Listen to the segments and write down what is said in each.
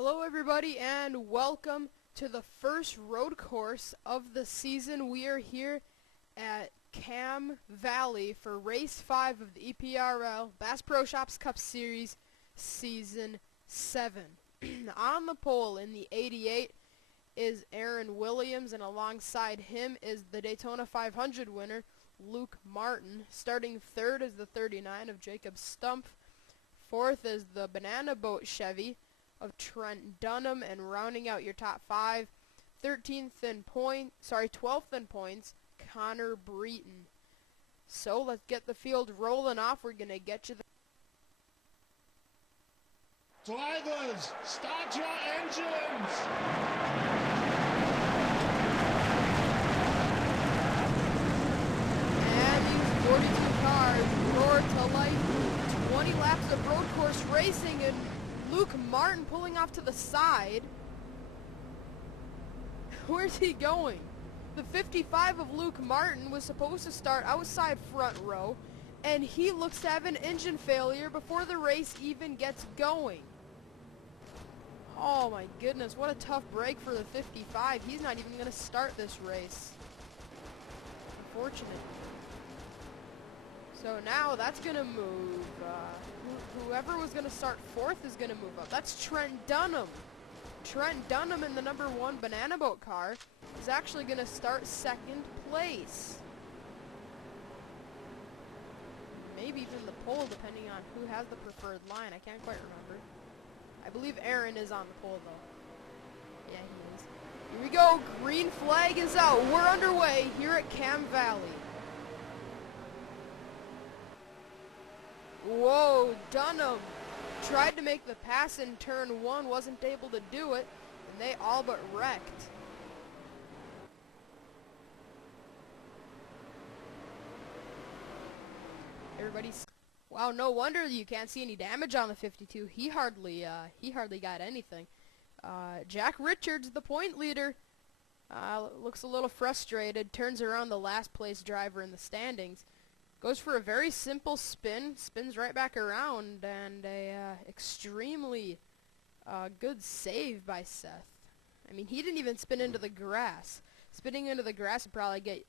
Hello everybody and welcome to the first road course of the season. We are here at Cam Valley for race 5 of the EPRL Bass Pro Shops Cup Series Season 7. On the pole in the 88 is Aaron Williams, and alongside him is the Daytona 500 winner Luke Martin. Starting third is the 39 of Jacob Stumpf. Fourth is the Banana Boat Chevy of Trent Dunham, and rounding out your top 5, 12th in points, Connor Breton. So let's get the field rolling off. We're gonna get you the drivers, start your engines. And these 42 cars roar to life. 20 laps of road course racing, and Luke Martin pulling off to the side. Where's he going? The 55 of Luke Martin was supposed to start outside front row, and he looks to have an engine failure before the race even gets going. Oh my goodness, what a tough break for the 55. He's not even going to start this race. Unfortunate. So now that's going to move. Whoever was going to start fourth is going to move up. That's Trent Dunham. Trent Dunham in the number 1 Banana Boat car is actually going to start second place. Maybe even the pole, depending on who has the preferred line. I can't quite remember. I believe Aaron is on the pole, though. Yeah, he is. Here we go. Green flag is out. We're underway here at Cam Valley. Whoa, Dunham tried to make the pass in turn 1, wasn't able to do it, and they all but wrecked. Everybody's... Wow, no wonder you can't see any damage on the 52. He hardly got anything. Jack Richards, the point leader, looks a little frustrated, turns around the last place driver in the standings. Goes for a very simple spin, spins right back around, and a extremely good save by Seth. I mean, he didn't even spin into the grass. Spinning into the grass would probably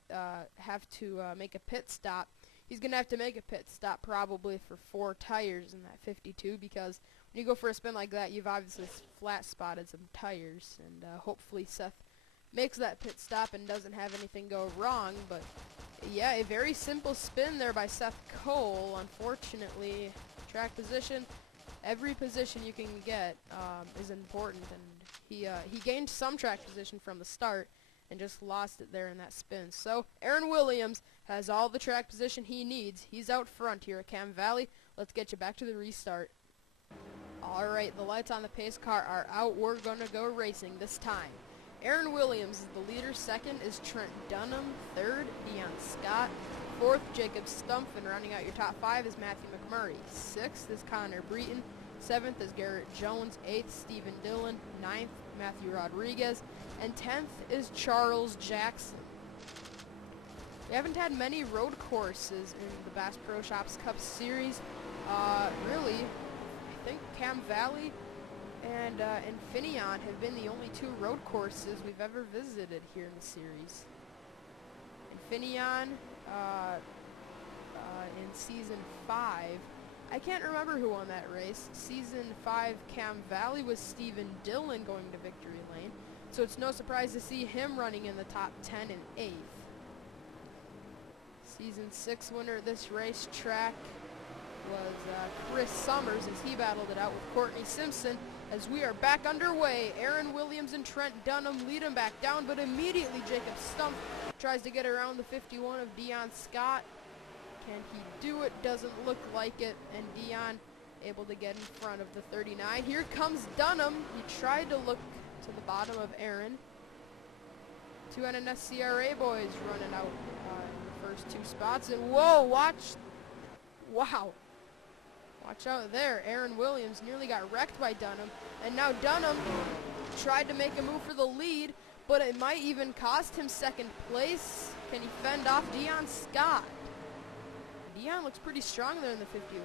have to make a pit stop. He's going to have to make a pit stop probably for 4 tires in that 52, because when you go for a spin like that, you've obviously flat spotted some tires, and hopefully Seth makes that pit stop and doesn't have anything go wrong. But yeah, a very simple spin there by Seth Cole. Unfortunately, track position, every position you can get is important, and he gained some track position from the start and just lost it there in that spin. So Aaron Williams has all the track position he needs. He's out front here at Cam Valley. Let's get you back to the restart. Alright, the lights on the pace car are out. We're going to go racing this time. Aaron Williams is the leader. Second is Trent Dunham. Third, Dion Scott. Fourth, Jacob Stumpf. And rounding out your top 5 is Matthew McMurray. Sixth is Connor Breton. Seventh is Garrett Jones. Eighth, Stephen Dillon. Ninth, Matthew Rodriguez. And 10th is Charles Jackson. We haven't had many road courses in the Bass Pro Shops Cup Series. Really, I think Cam Valley and Infineon have been the only 2 road courses we've ever visited here in the series. Infineon in Season 5. I can't remember who won that race. Season 5 Cam Valley was Stephen Dillon going to victory lane, so it's no surprise to see him running in the top 10 and 8th. Season 6 winner of this racetrack was Chris Summers, as he battled it out with Courtney Simpson. As we are back underway, Aaron Williams and Trent Dunham lead him back down, but immediately Jacob Stumpf tries to get around the 51 of Dion Scott. Can he do it? Doesn't look like it, and Dion able to get in front of the 39. Here comes Dunham. He tried to look to the bottom of Aaron. 2 NNSCRA boys running out in the first 2 spots, and whoa, wow. Watch out there. Aaron Williams nearly got wrecked by Dunham, and now Dunham tried to make a move for the lead, but it might even cost him second place. Can he fend off Dion Scott? Dion looks pretty strong there in the 51.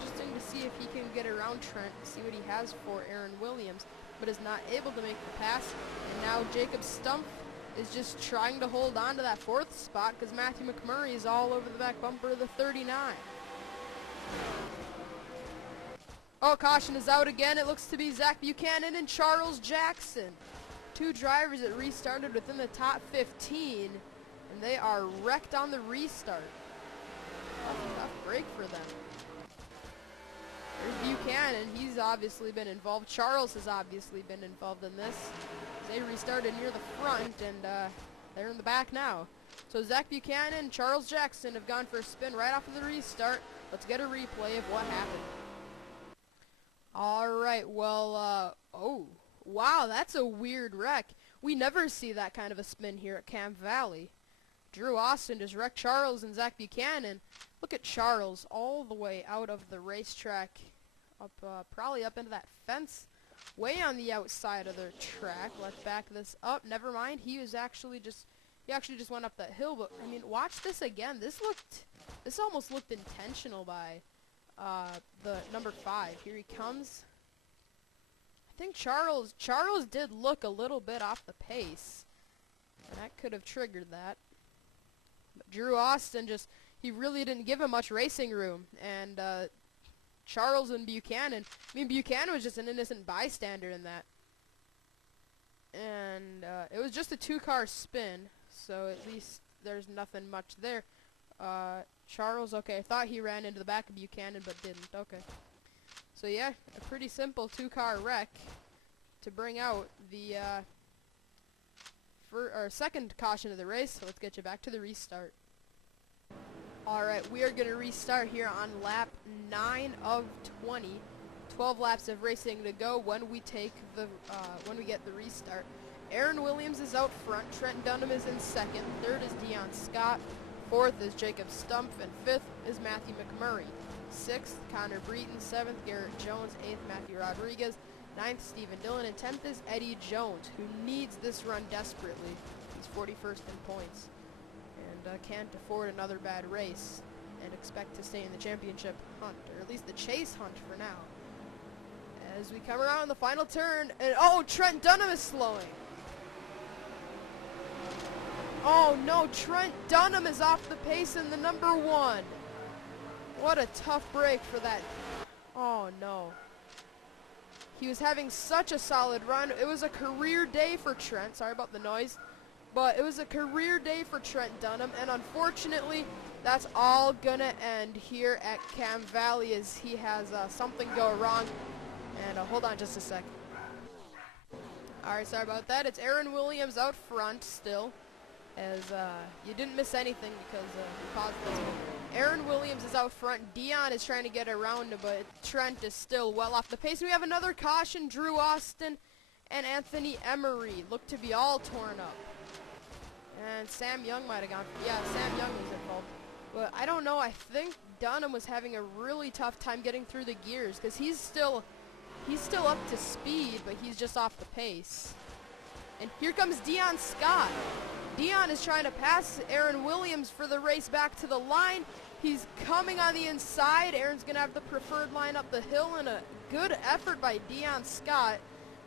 interesting to see if he can get around Trent, see what he has for Aaron Williams, but is not able to make the pass. And now Jacob Stumpf is just trying to hold on to that 4th spot because Matthew McMurray is all over the back bumper of the 39. Oh, caution is out again. It looks to be Zach Buchanan and Charles Jackson. 2 drivers that restarted within the top 15, and they are wrecked on the restart. Tough break for them. There's Buchanan. He's obviously been involved. Charles has obviously been involved in this. They restarted near the front, and they're in the back now. So Zach Buchanan and Charles Jackson have gone for a spin right off of the restart. Let's get a replay of what happened. All right, well, oh, wow, that's a weird wreck. We never see that kind of a spin here at Cam Valley. Drew Austin just wrecked Charles and Zach Buchanan. Look at Charles all the way out of the racetrack, up probably up into that fence, way on the outside of the track. Let's back this up. Never mind, he actually just went up that hill. But I mean, watch this again. This almost looked intentional by the number 5. Here he comes. I think Charles did look a little bit off the pace, and that could have triggered that. But Drew Austin he really didn't give him much racing room, and Charles and Buchanan, I mean, Buchanan was just an innocent bystander in that. And it was just a 2-car spin, so at least there's nothing much there. Charles, okay, I thought he ran into the back of Buchanan, but didn't. Okay. So yeah, a pretty simple 2-car wreck to bring out the second caution of the race. So let's get you back to the restart. Alright, we are going to restart here on lap 9 of 20. 12 laps of racing to go when we get the restart. Aaron Williams is out front. Trent Dunham is in second. Third is Dion Scott. Fourth is Jacob Stumpf. And fifth is Matthew McMurray. Sixth, Connor Breton. Seventh, Garrett Jones. Eighth, Matthew Rodriguez. Ninth, Stephen Dillon. And 10th is Eddie Jones, who needs this run desperately. He's 41st in points and can't afford another bad race and expect to stay in the championship hunt, or at least the chase hunt for now. As we come around the final turn, and oh, Trent Dunham is slowing. Oh no, Trent Dunham is off the pace in the number 1. What a tough break for that. Oh no. He was having such a solid run. It was a career day for Trent. Sorry about the noise. But it was a career day for Trent Dunham, and unfortunately, that's all gonna end here at Cam Valley as he has something go wrong. And hold on just a sec. Alright, sorry about that. It's Aaron Williams out front still, as you didn't miss anything because we paused this one. Aaron Williams is out front. Dion is trying to get around him, but Trent is still well off the pace. We have another caution. Drew Austin and Anthony Emery look to be all torn up. And Sam Young might have gone. Yeah, Sam Young was involved. But I don't know. I think Dunham was having a really tough time getting through the gears because he's still up to speed, but he's just off the pace. And here comes Dion Scott. Dion is trying to pass Aaron Williams for the race back to the line. He's coming on the inside. Aaron's going to have the preferred line up the hill, and a good effort by Dion Scott.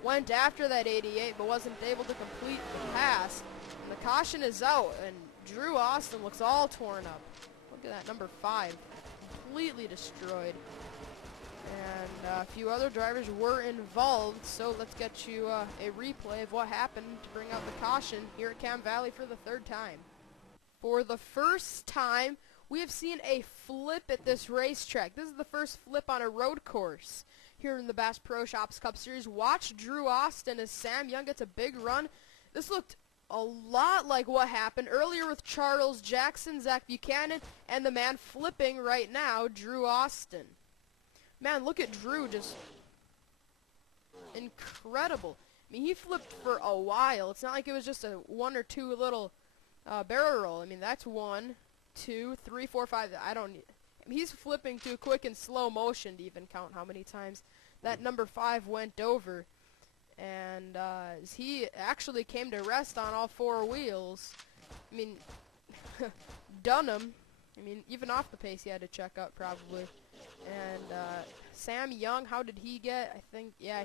Went after that 88, but wasn't able to complete the pass. And the caution is out, and Drew Austin looks all torn up. Look at that, number 5. Completely destroyed. And a few other drivers were involved, so let's get you a replay of what happened to bring out the caution here at Cam Valley for the 3rd time. For the first time, we have seen a flip at this racetrack. This is the first flip on a road course here in the Bass Pro Shops Cup Series. Watch Drew Austin as Sam Young gets a big run. This looked a lot like what happened earlier with Charles Jackson, Zach Buchanan, and the man flipping right now, Drew Austin. Man, look at Drew, just incredible. I mean, he flipped for a while. It's not like it was just a 1 or 2 little barrel roll. I mean, that's 1, 2, 3, 4, 5. I mean, he's flipping too quick in slow motion to even count how many times that number 5 went over. And he actually came to rest on all 4 wheels. I mean, Dunham, I mean, even off the pace he had to check up probably. And Sam Young, how did he get? I think, yeah,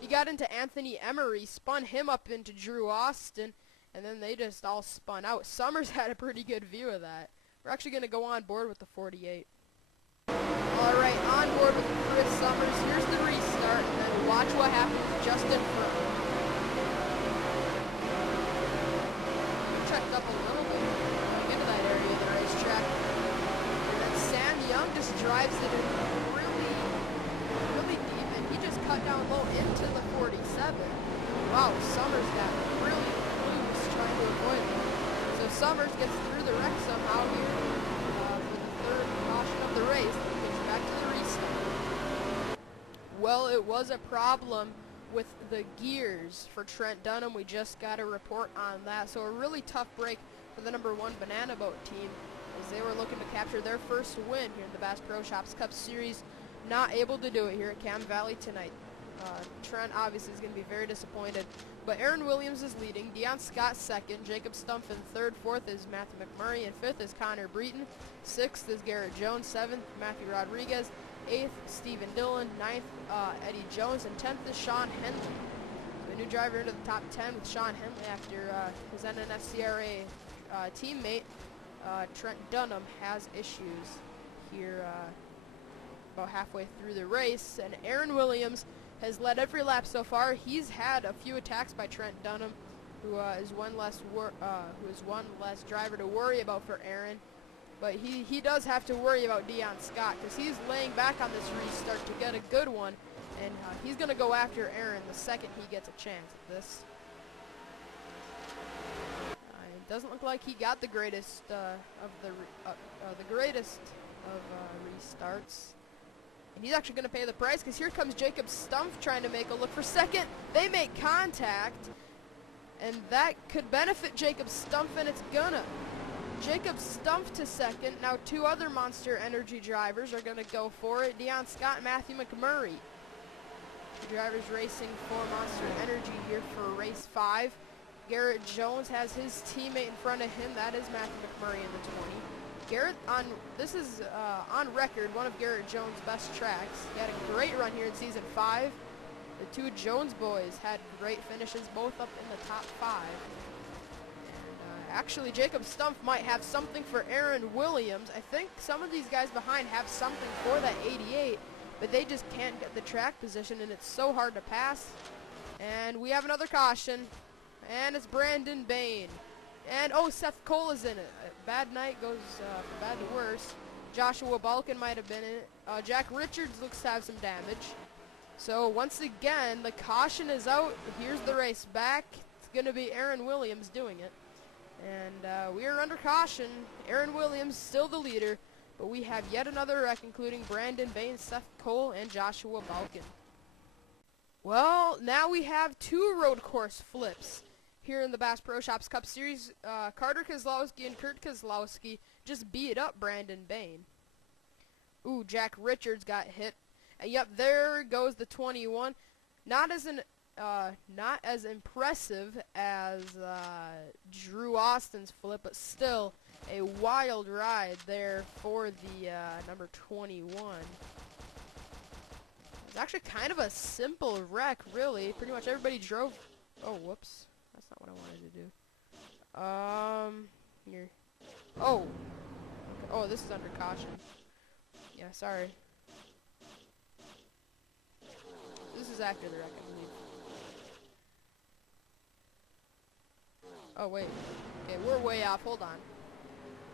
he got into Anthony Emery, spun him up into Drew Austin, and then they just all spun out. Summers had a pretty good view of that. We're actually going to go on board with the 48. Alright, on board with Chris Summers. Here's the restart, and then watch what happens just in front. Checked up a little bit going into that area of the racetrack. And then Sam Young just drives it in really, really deep, and he just cut down low into the 47. Wow, Summers got really loose trying to avoid it. So Summers gets through the wreck somehow here for the third caution of the race. Back to the restart. Well, it was a problem with the gears for Trent Dunham. We just got a report on that. So a really tough break for the #1 Banana Boat team as they were looking to capture their first win here in the Bass Pro Shops Cup Series. Not able to do it here at Cam Valley tonight. Trent obviously is going to be very disappointed. But Aaron Williams is leading, Deion Scott second, Jacob Stumpf in third, fourth is Matthew McMurray, and fifth is Connor Breton, sixth is Garrett Jones, seventh Matthew Rodriguez, eighth Stephen Dillon, ninth Eddie Jones, and 10th is Sean Henley. So a new driver into the top 10 with Sean Henley after his NNSCRA teammate Trent Dunham has issues here about halfway through the race, and Aaron Williams has led every lap so far. He's had a few attacks by Trent Dunham, who is one less driver to worry about for Aaron. But he does have to worry about Deion Scott because he's laying back on this restart to get a good one, and he's going to go after Aaron the second he gets a chance at this. It doesn't look like he got the greatest restarts. And he's actually going to pay the price because here comes Jacob Stumpf trying to make a look for second. They make contact, and that could benefit Jacob Stumpf, and it's gonna. Jacob Stumpf to second. Now two other Monster Energy drivers are going to go for it. Deion Scott and Matthew McMurray. The drivers racing for Monster Energy here for race 5. Garrett Jones has his teammate in front of him. That is Matthew McMurray in the 20. This is on record one of Garrett Jones' best tracks. He had a great run here in season 5. The two Jones boys had great finishes, both up in the top 5. And actually, Jacob Stumpf might have something for Aaron Williams. I think some of these guys behind have something for that 88, but they just can't get the track position, and it's so hard to pass. And we have another caution, and it's Brandon Bain. And, oh, Seth Cole is in it. Bad night goes from bad to worse. Joshua Balkin might have been in it. Jack Richards looks to have some damage. So, once again, the caution is out. Here's the race back. It's going to be Aaron Williams doing it. And we are under caution. Aaron Williams still the leader. But we have yet another wreck, including Brandon Bain, Seth Cole, and Joshua Balkin. Well, now we have 2 road course flips here in the Bass Pro Shops Cup Series. Carter Kozlowski and Kurt Kozlowski just beat up Brandon Bain. Ooh, Jack Richards got hit. And yep, there goes the 21. Not as impressive as Drew Austin's flip, but still a wild ride there for the number 21. It's actually kind of a simple wreck, really. Pretty much everybody drove. Oh, whoops. That's not what I wanted to do. Here. Oh. Okay. Oh, this is under caution. Yeah, sorry. This is after the wreck, I believe. Oh, wait. Okay, we're way off. Hold on.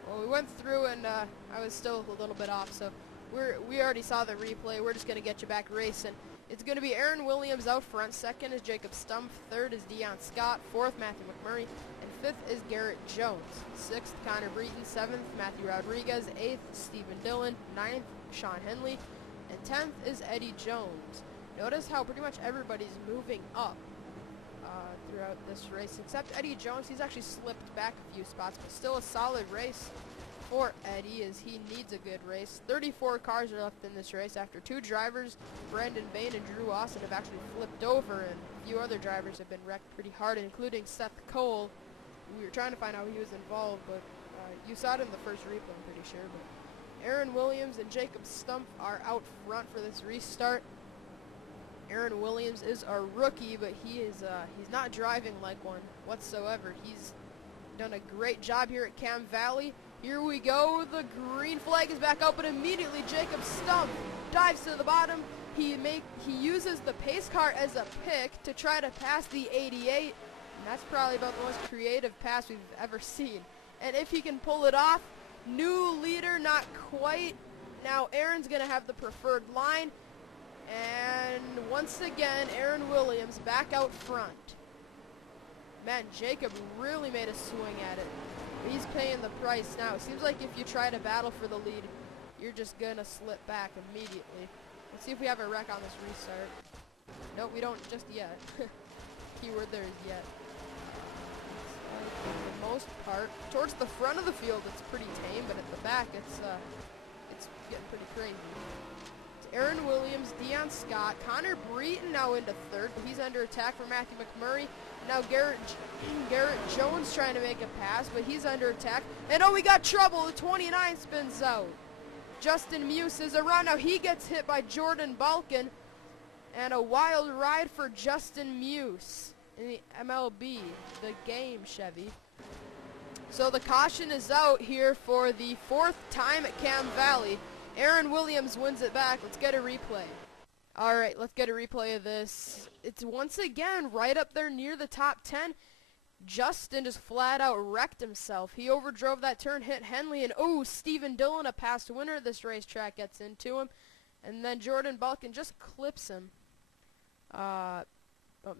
Well, we went through and I was still a little bit off, so we already saw the replay. We're just going to get you back racing. It's going to be Aaron Williams out front. Second is Jacob Stumpf. Third is Deion Scott. Fourth, Matthew McMurray. And fifth is Garrett Jones. Sixth, Connor Breton. Seventh, Matthew Rodriguez. Eighth, Stephen Dillon. Ninth, Sean Henley. And 10th is Eddie Jones. Notice how pretty much everybody's moving up throughout this race, except Eddie Jones. He's actually slipped back a few spots, but still a solid race for Eddie as he needs a good race. 34 cars are left in this race after 2 drivers, Brandon Bain and Drew Austin, have actually flipped over, and a few other drivers have been wrecked pretty hard, including Seth Cole. We were trying to find out he was involved, but you saw it in the first replay, I'm pretty sure. But Aaron Williams and Jacob Stumpf are out front for this restart. Aaron Williams is a rookie, but he's not driving like one whatsoever. He's done a great job here at Cam Valley. Here we go. The green flag is back up, but immediately Jacob Stumpf dives to the bottom. He uses the pace car as a pick to try to pass the 88, and that's probably about the most creative pass we've ever seen. And if he can pull it off, new leader, not quite. Now Aaron's gonna have the preferred line, and once again Aaron Williams back out front. Man, Jacob really made a swing at it. He's paying the price now. It seems like if you try to battle for the lead, you're just gonna slip back immediately. Let's see if we have a wreck on this restart. Nope, we don't just yet. Keyword there is yet. For the most part, towards the front of the field, it's pretty tame, but at the back, it's getting pretty crazy. It's Aaron Williams, Dion Scott, Connor Breton now into third, but he's under attack from Matthew McMurray. Now Garrett Jones trying to make a pass, but he's under attack. And oh, we got trouble. The 29 spins out. Justin Muse is around. Now he gets hit by Jordan Balkin. And a wild ride for Justin Muse in the MLB, the game Chevy. So the caution is out here for the 4th time at Cam Valley. Aaron Williams wins it back. Let's get a replay. All right, let's get a replay of this. It's once again right up there near the top 10. Justin just flat out wrecked himself. He overdrove that turn, hit Henley, and oh, Stephen Dillon, a past winner of this racetrack, gets into him. And then Jordan Balkin just clips him. But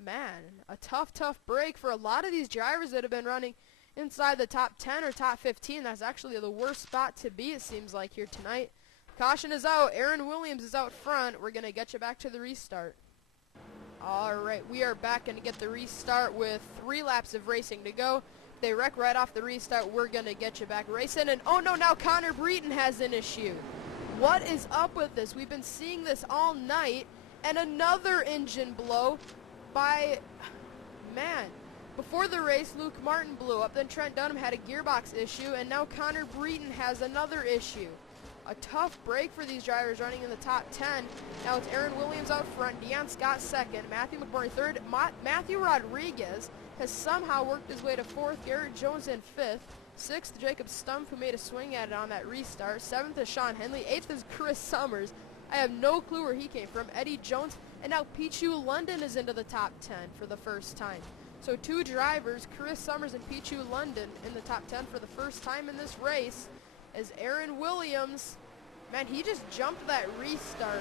man, a tough break for a lot of these drivers that have been running inside the top 10 or top 15. That's actually the worst spot to be, it seems like, here tonight. Caution is out. Aaron Williams is out front. We're going to get you back to the restart. All right, we are back going to get the restart with 3 laps of racing to go. If they wreck right off the restart, we're going to get you back racing. And oh no, now Connor Breton has an issue. What is up with this? We've been seeing this all night. And another engine blow by, man. Before the race, Luke Martin blew up. Then Trent Dunham had a gearbox issue. And now Connor Breton has another issue. A tough break for these drivers running in the top 10. Now it's Aaron Williams out front, Dion Scott second, Matthew McMurray third. Matthew Rodriguez has somehow worked his way to 4th, Garrett Jones in 5th. 6th, Jacob Stumpf, who made a swing at it on that restart. 7th is Sean Henley. 8th is Chris Summers. I have no clue where he came from. Eddie Jones. And now Pichu London is into the top 10 for the first time. So 2 drivers, Chris Summers and Pichu London, in the top 10 for the first time in this race. As Aaron Williams, man, he just jumped that restart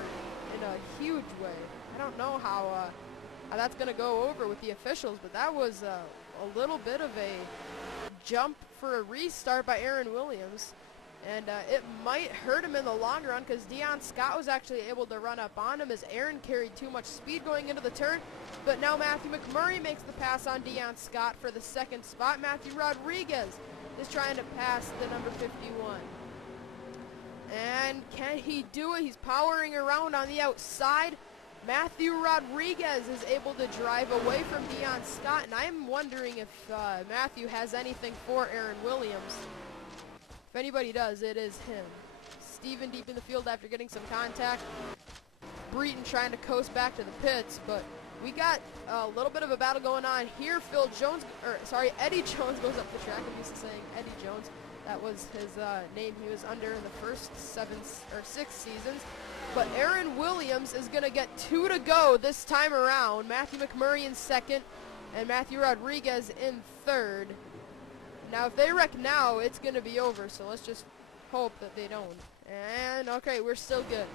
in a huge way. I don't know how that's going to go over with the officials, but that was a little bit of a jump for a restart by Aaron Williams. And it might hurt him in the long run because Dion Scott was actually able to run up on him as Aaron carried too much speed going into the turn. But now Matthew McMurray makes the pass on Dion Scott for the 2nd spot. Matthew Rodriguez is trying to pass the number 51. And can he do it? He's powering around on the outside. Matthew Rodriguez is able to drive away from Dion Scott, and I'm wondering if Matthew has anything for Aaron Williams. If anybody does, it is him. Steven deep in the field after getting some contact. Breton trying to coast back to the pits, but we got a little bit of a battle going on here. Eddie Jones goes up the track. I'm used to saying Eddie Jones. That was his name he was under in the first 6 seasons. But Aaron Williams is going to get 2 to go this time around. Matthew McMurray in 2nd and Matthew Rodriguez in 3rd. Now, if they wreck now, it's going to be over. So let's just hope that they don't. And, okay, we're still good.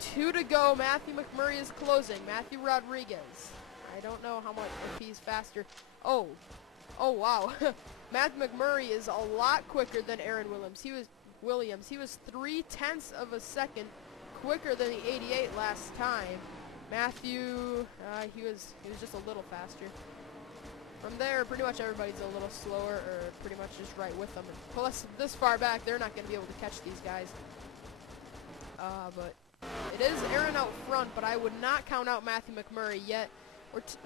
2 to go. Matthew McMurray is closing. Matthew Rodriguez. I don't know how much, if he's faster. Oh, wow. Matthew McMurray is a lot quicker than Aaron Williams. He was 3/10 of a second quicker than the 88 last time. Matthew, he was just a little faster. From there, pretty much everybody's a little slower, or pretty much just right with them. And plus, this far back, they're not going to be able to catch these guys. But it is Aaron out front, but I would not count out Matthew McMurray yet.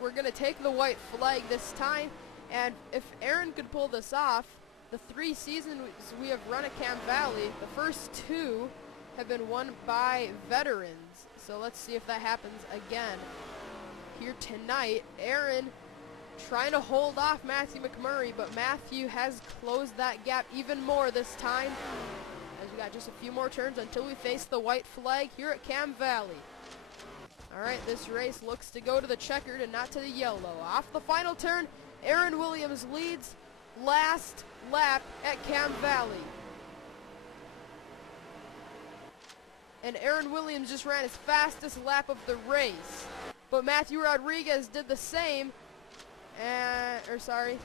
We're going to take the white flag this time. And if Aaron could pull this off, the 3 seasons we have run at Cam Valley, the first 2 have been won by veterans. So let's see if that happens again here tonight. Aaron trying to hold off Matthew McMurray, but Matthew has closed that gap even more this time, as we got just a few more turns until we face the white flag here at Cam Valley. Alright, this race looks to go to the checkered and not to the yellow. Off the final turn, Aaron Williams leads last lap at Cam Valley. And Aaron Williams just ran his fastest lap of the race. But Matthew Rodriguez did the same. Matthew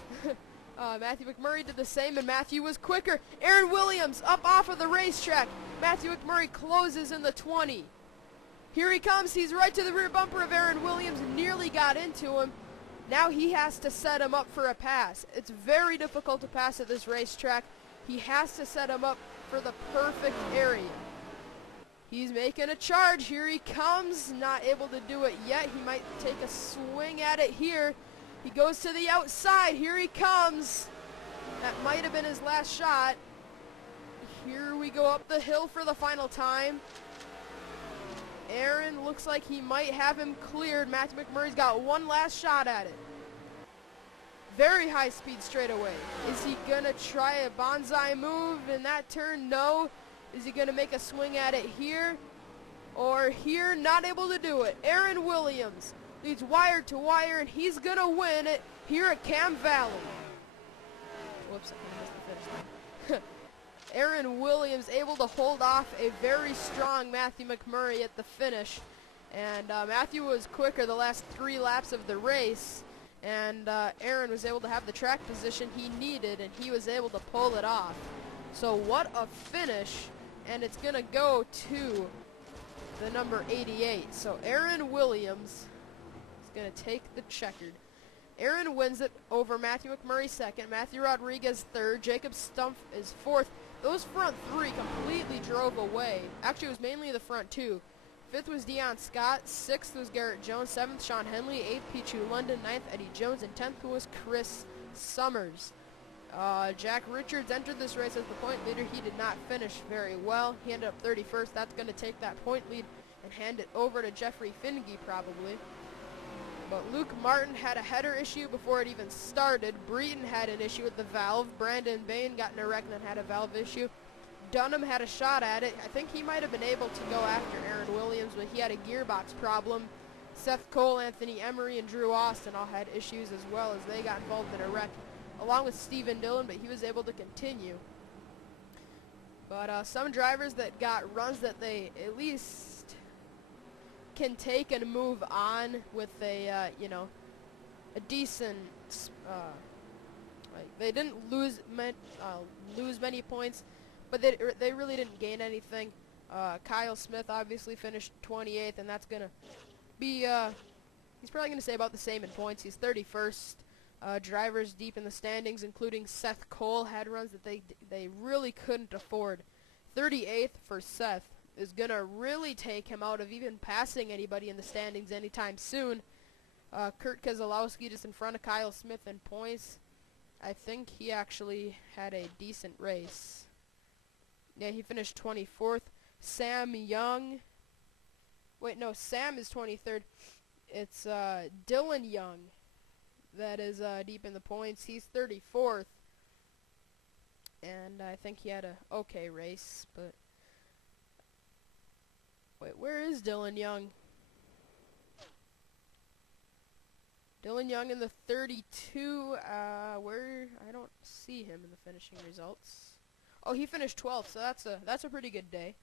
McMurray did the same, and Matthew was quicker. Aaron Williams up off of the racetrack. Matthew McMurray closes in the 20. Here he comes. He's right to the rear bumper of Aaron Williams. Nearly got into him. Now he has to set him up for a pass. It's very difficult to pass at this racetrack. He has to set him up for the perfect area. He's making a charge. Here he comes. Not able to do it yet. He might take a swing at it here. He goes to the outside. Here he comes. That might have been his last shot. Here we go up the hill for the final time. Aaron looks like he might have him cleared. Matthew McMurray's got one last shot at it. Very high speed straightaway. Is he going to try a bonsai move in that turn? No. Is he going to make a swing at it here? Or here? Not able to do it. Aaron Williams leads wire to wire, and he's going to win it here at Cam Valley. Whoops, I missed the finish line. Aaron Williams able to hold off a very strong Matthew McMurray at the finish. And Matthew was quicker the last 3 laps of the race. And Aaron was able to have the track position he needed, and he was able to pull it off. So what a finish. And it's going to go to the number 88. So Aaron Williams is going to take the checkered. Aaron wins it over Matthew McMurray second, Matthew Rodriguez third, Jacob Stumpf is fourth. Those front 3 completely drove away. Actually, it was mainly the front 2. 5th was Deion Scott, 6th was Garrett Jones, 7th Sean Henley, 8th Pichu London, 9th Eddie Jones, and 10th was Chris Summers. Jack Richards entered this race as the point leader. He did not finish very well. He ended up 31st. That's going to take that point lead and hand it over to Jeffrey Finge probably. But Luke Martin had a header issue before it even started. Breton had an issue with the valve. Brandon Bain got in a wreck and then had a valve issue. Dunham had a shot at it. I think he might have been able to go after Aaron Williams, but he had a gearbox problem. Seth Cole, Anthony Emery, and Drew Austin all had issues as well as they got involved in a wreck, along with Steven Dillon, but he was able to continue. But some drivers that got runs that they at least can take and move on with a, a decent, they didn't lose many points, but they really didn't gain anything. Kyle Smith obviously finished 28th, and that's going to be, he's probably going to stay about the same in points. He's 31st. Drivers deep in the standings, including Seth Cole, had runs that they really couldn't afford. 38th for Seth is going to really take him out of even passing anybody in the standings anytime soon. Kurt Keselowski just in front of Kyle Smith in points. I think he actually had a decent race. Yeah, he finished 24th. Sam Young. Wait, no, Sam is 23rd. It's Dylan Young that is deep in the points. He's 34th. And I think he had a okay race, but wait, where is Dylan Young? Dylan Young in the 32, where, I don't see him in the finishing results. Oh, he finished 12th, so that's a pretty good day.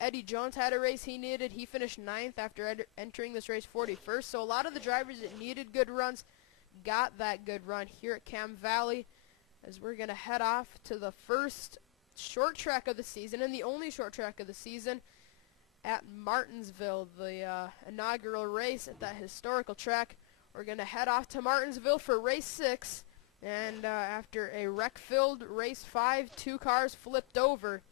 Eddie Jones had a race he needed. He finished 9th after entering this race 41st. So a lot of the drivers that needed good runs got that good run here at Cam Valley, as we're going to head off to the first short track of the season, and the only short track of the season, at Martinsville, the inaugural race at that historical track. We're going to head off to Martinsville for race 6, and after a wreck-filled race 5, 2 cars flipped over.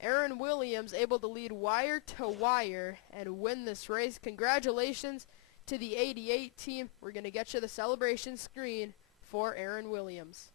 Aaron Williams able to lead wire to wire and win this race. Congratulations to the 88 team. We're going to get you the celebration screen for Aaron Williams.